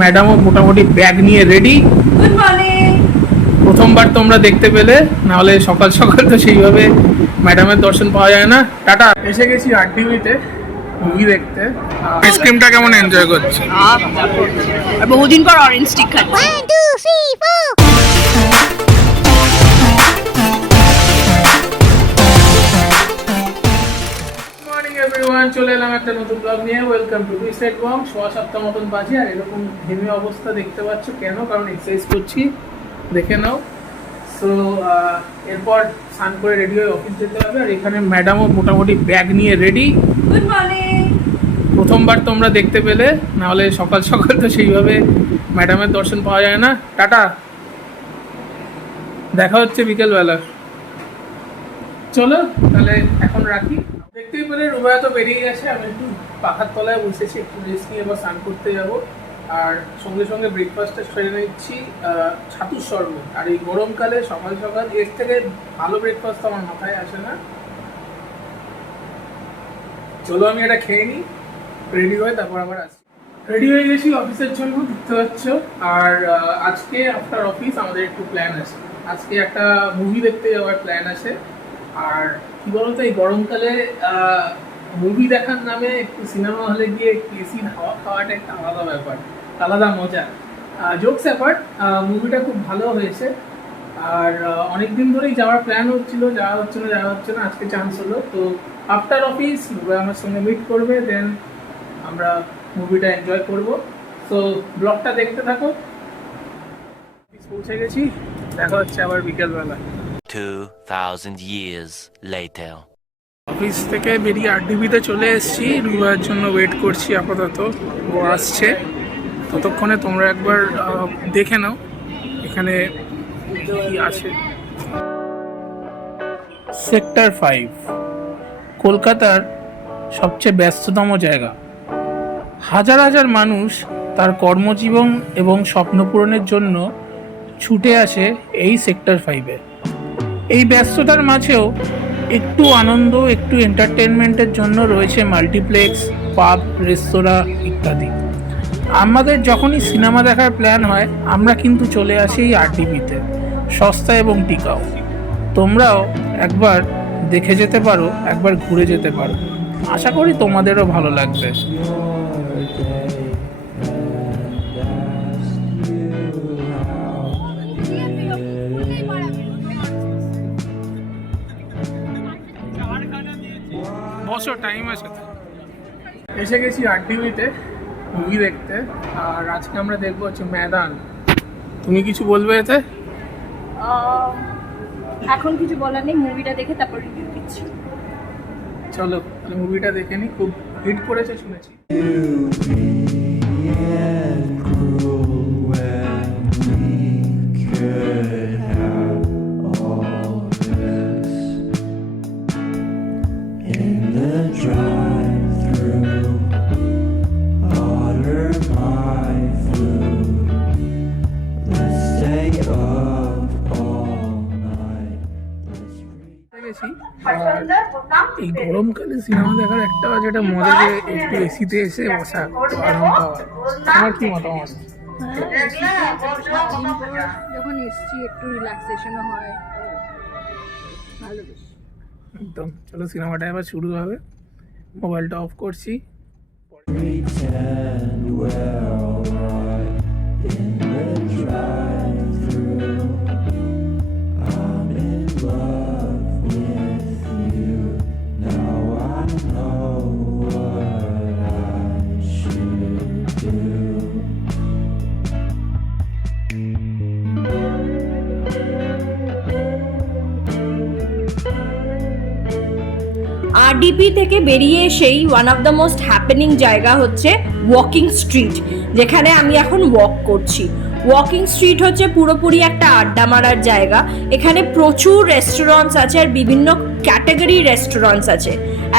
ম্যাডামও মোটামুটি ব্যাগ নিয়ে ready. Good morning. প্রথমবার তোমরা দেখতে পেলে, নাহলে সকাল সকাল তো সেইভাবে ম্যাডামের দর্শন পাওয়া যায় না। টাটা। এসে গেছি আরটিভিতে মুভি দেখতে। আইসক্রিমটা কেমন এনজয় করছে? আর বহুদিন পর অরেঞ্জ স্টিক খাচ্ছি। 1 2 3 4 মর্নিং এভরিওয়ান, চলে এলাম একটা নতুন ব্লগ নিয়ে। ওয়েলকাম টু টুইস্টেড বং। 6-7টা মতন বাজে আর এরকম ঘেমে অবস্থা দেখতে পাচ্ছ কেন? কারণ এক্সারসাইজ করছি, দেখে নাও। সো এরপর স্নান করে রেডি হয়ে অফিস যেতে হবে। আর এখানে ম্যাডামও মোটামুটি ব্যাগ নিয়ে রেডি। Good morning. প্রথমবার তোমরা দেখতে পেলে, নাহলে সকাল সকাল তো সেইভাবে ম্যাডামের দর্শন পাওয়া যায় না। টাটা, দেখা হচ্ছে বিকেলবেলা। চলো তাহলে এখন রাখি। দেখতেই পেলে রুবায়া তো বেরিয়ে গেছে, আমি একটু পাখার তলায় বসেছি, একটু রেস্ট নিয়ে এবার স্নান করতে যাব। আর সঙ্গে সঙ্গে ব্রেকফাস্টটা সেরে নিচ্ছি, ছাতুর শরবত। আর এই গরমকালে সকাল সকাল এর থেকে ভালো ব্রেকফাস্ট আমার মাথায় আসে না। চলো আমি এটা খেয়ে নিই, রেডি হয়ে তারপর আবার আসি। রেডি হয়ে গেছি অফিসের জন্য, দেখতে পাচ্ছ। আর আজকে আফটার অফিস আমাদের একটু প্ল্যান আছে। আজকে একটা মুভি দেখতে যাওয়ার প্ল্যান আছে। আর কি বলতো, এই গরমকালে মুভি দেখার নামে একটু সিনেমা হলে গিয়ে একটু এসির হাওয়া খাওয়াটা একটা আলাদা ব্যাপার, আলাদা মজা। জোকস অ্যাপার্ট, মুভিটা খুব ভালো হয়েছে। আর অনেকদিন ধরেই যাওয়ার প্ল্যান হচ্ছিল, যাওয়া হচ্ছে না, আজকে চান্স হলো। তো আফটার অফিস আমার সঙ্গে মিট করবে, দেন আমরা মুভিটা এনজয় করব। তো ব্লগটা দেখতে থাকো। পৌঁছে গেছি, দেখা হচ্ছে আবার বিকেলবেলা। 2000 years later. অফিস থেকে বেরিয়ে আরডিবিতে চলে এসেছি, রুবার জন্য ওয়েট করছি আপাতত। ও আসছে, ততক্ষণে তোমরা একবার দেখে নাও এখানে কি আছে। সেক্টর 5 কলকাতার সবচেয়ে ব্যস্ততম জায়গা। হাজার হাজার মানুষ তার কর্মজীবন এবং স্বপ্ন পূরণের জন্য ছুটে আসে এই সেক্টর 5-এ। এই ব্যস্ততার মাঝেও একটু আনন্দ, একটু এন্টারটেনমেন্টের জন্য রয়েছে মাল্টিপ্লেক্স, পাব, রেস্তোরাঁ ইত্যাদি। আমাদের যখনই সিনেমা দেখার প্ল্যান হয়, আমরা কিন্তু চলে আসি এই আরটিভিতে, সস্তা এবং টিকাও। তোমরাও একবার দেখে যেতে পারো, একবার ঘুরে যেতে পারো। আশা করি তোমাদেরও ভালো লাগবে। বসো, টাইম আছে তো। এসে গেছি আরটিভিতে মুভি দেখতে। আর আজকে আমরা দেখবো হচ্ছে ময়দান। তুমি কিছু বলবে এতে? এখন কিছু বলার নেই, মুভিটা দেখে তারপর রিভিউ দিচ্ছি। চলো তাহলে মুভিটা দেখে নি, খুব হিট করেছে শুনেছি। এই গরমকালে সিনেমা দেখার একটা যেটা মজা, যে একটু এসিতে এসে বসা, আরাম পাওয়া। আমার কি মতামত? যখন এসছি একটু রিল্যাক্সেশনও হয়, ভালো বেশ। একদম। চলো সিনেমাটা এবার শুরু হবে। মোবাইলটা অফ করছি। আরডিপি থেকে বেরিয়ে এসেই one of the most happening জায়গা হচ্ছে ওয়াকিং স্ট্রিট, যেখানে আমি এখন ওয়াক করছি। ওয়াকিং স্ট্রিট হচ্ছে পুরোপুরি একটা আড্ডা মারার জায়গা। এখানে প্রচুর রেস্টুরেন্টস আছে আর বিভিন্ন ক্যাটাগরি রেস্টুরেন্টস আছে।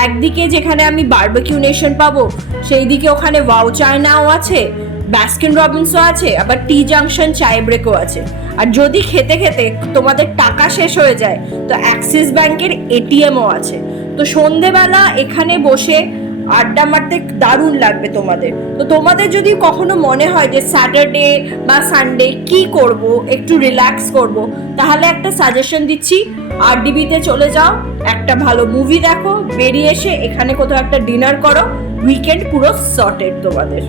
একদিকে যেখানে আমি বারবিকিউ নেশন পাবো, সেই দিকে ওখানে ওয়াও চায়নাও আছে, বাস্কিন রবিন্সও আছে, আবার টি জাংশন চায় ব্রেকও আছে। আর যদি খেতে খেতে তোমাদের টাকা শেষ হয়ে যায়, তো অ্যাক্সিস ব্যাংকের এটিএমও আছে। তো সন্ধেবেলা এখানে বসে আড্ডা মারতে দারুণ লাগবে তোমাদের। তো তোমাদের যদি কখনো মনে হয় যে স্যাটারডে বা সানডে কি করব, একটু রিল্যাক্স করব, তাহলে একটা সাজেশন দিচ্ছি, আরডিবিতে চলে যাও, একটা ভালো মুভি দেখো, বেরিয়ে এসে এখানে কোথাও একটা ডিনার করো, উইকেন্ড পুরো সর্টেড তোমাদের।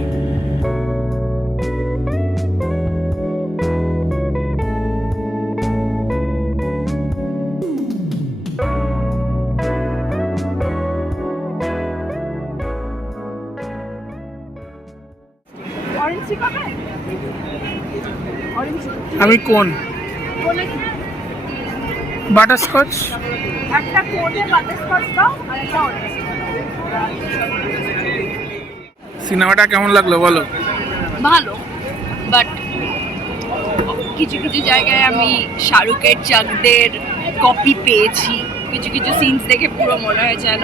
আমি কোন বাটারস্কচ একটা কোনে বাটারস্কচ দাও আর একটা অরেঞ্জ। সিনেমাটা কেমন লাগলো বলো? ভালো, বাট কিছু কিছু জায়গায় আমি শাহরুখের চাকদের কপি পেয়েছি। কিছু কিছু সিনস দেখে পুরো মনে হয় যেন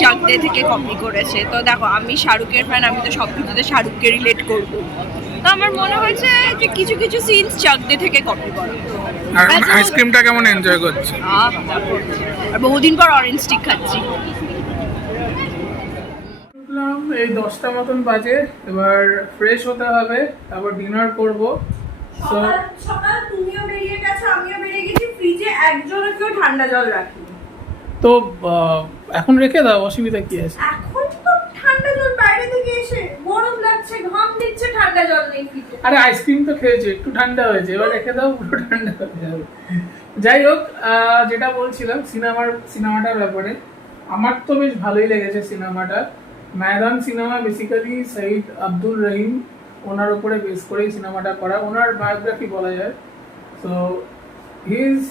চাকদে থেকে কপি করেছে। তো দেখো, আমি শাহরুখের ফ্যান, আমি তো সব কিছুতে শাহরুখকে রিলেট করবো। তো আমার মনে হয়েছে যে কিছু কিছু সিনস চাকদে থেকে কপি করা। আর আইসক্রিমটা কেমন এনজয় করছো? আর বহুদিন পর অরেঞ্জ স্টিক খাচ্ছি। উঠলাম এই 10টা মতন বাজে, এবার ফ্রেশ হতে হবে, তারপর ডিনার করব। সকাল সকাল তুমিও বেরিয়ে গেছো, আমিও বেরিয়ে গেছি, ফ্রিজে একজনও কেউ ঠান্ডা জল রাখিনি। তো এখন রেখে দাও, অসুবিধা কি আছে? এখন তো ঠান্ডা জল বাইরে থেকে এসে গরম লাগছে, ঘাম দিচ্ছে, ঠান্ডা জল নেই ফ্রিজে। আরে আইসক্রিম তো খেয়েছো, একটু ঠান্ডা হয়েছে, এবার রেখে দাও, পুরো ঠান্ডা হয়ে যাবে। যাই হোক, যেটা বলছিলাম সিনেমাটার ব্যাপারে, আমার তো বেশ ভালোই লেগেছে সিনেমাটা। ময়দান সিনেমা বেসিক্যালি সঈদ আব্দুল রহিম, ওনার উপরে বেস করেই সিনেমাটা করা, ওনার বায়োগ্রাফি বলা যায়। So he is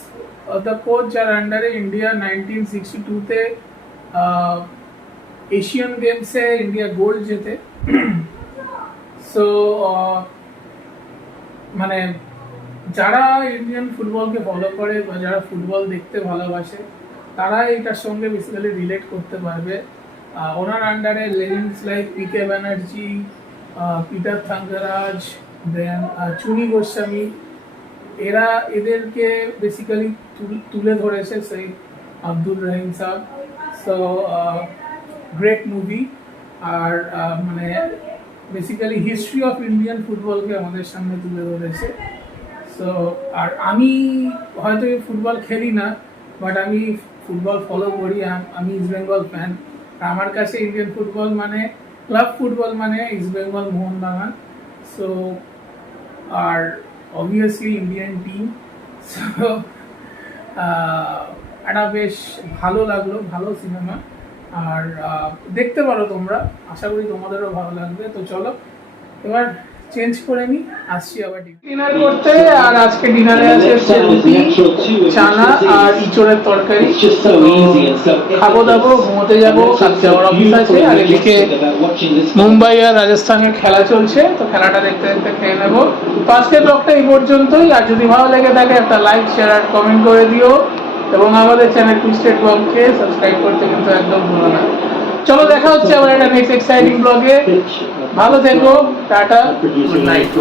the coach যার আন্ডারে ইন্ডিয়া 1962-তে এশিয়ান গেমসে ইন্ডিয়া গোল্ড জেতে। সো মানে যারা ইন্ডিয়ান ফুটবলকে ফলো করে বা যারা ফুটবল দেখতে ভালোবাসে, তারা এটার সঙ্গে বেসিক্যালি রিলেট করতে পারবে। ওনার আন্ডারে লেজেন্ডস লাইক পিকে ব্যানার্জি, পিটার থাঙ্গারাজ, দেন চুনি গোস্বামী, এদেরকে বেসিক্যালি তুলে ধরেছে সঈদ আব্দুল রহিম সাহেব। So great movie. আর মানে বেসিক্যালি হিস্ট্রি অফ ইন্ডিয়ান ফুটবলকে আমাদের সামনে তুলে ধরেছে। সো আর আমি হয়তো ফুটবল খেলি না, বাট আমি ফুটবল ফলো করি, আমি ইস্ট বেঙ্গল ফ্যান। আমার কাছে ইন্ডিয়ান ফুটবল মানে ক্লাব ফুটবল মানে ইস্ট বেঙ্গল মোহনবাগান। সো আর অবভিয়াসলি ইন্ডিয়ান টিম। সো একটা বেশ ভালো লাগলো, ভালো সিনেমা। আর দেখতে পারো তোমরা, আশা করি তোমাদেরও ভালো লাগবে। তো চলো এবার চেঞ্জ করে নি, আসছি আবার ডিনার করতে। আর আজকে ডিনারে আছে রুটি, চানা আর ইঁচড়ের তরকারি। খাবো দাবো, ঘুমোতে যাবো, কালকে আবার অফিস আছে। আর এদিকে মুম্বাই আর রাজস্থানের খেলা চলছে, তো খেলাটা দেখতে দেখতে খেয়ে নেবো। তো আজকের ব্লগটা এই পর্যন্তই। আর যদি ভালো লেগে থাকে একটা লাইক, শেয়ার আর কমেন্ট করে দিও, এবং আমাদের চ্যানেল টুইস্টেড ব্লগকে সাবস্ক্রাইব করতে কিন্তু একদম ভুলো না। চলো দেখা হচ্ছে আবার একটা নেক্সট এক্সাইটিং ব্লগে। ভালো থেকো, টাটা, গুড নাইট।